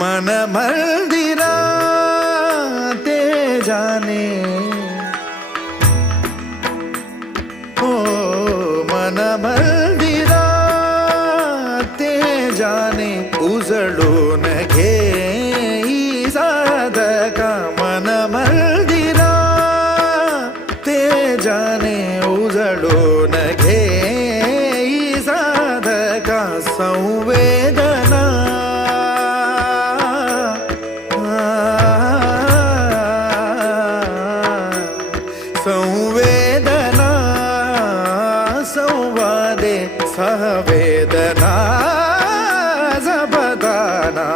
मन मंदिरा ते जाने हो मन मंदिरा ते जाने उजळून घे साधका मन मंदिरा ते जाने उजळून घे साधका संवेदना संवेदना संवादे सहवेदना जपदाना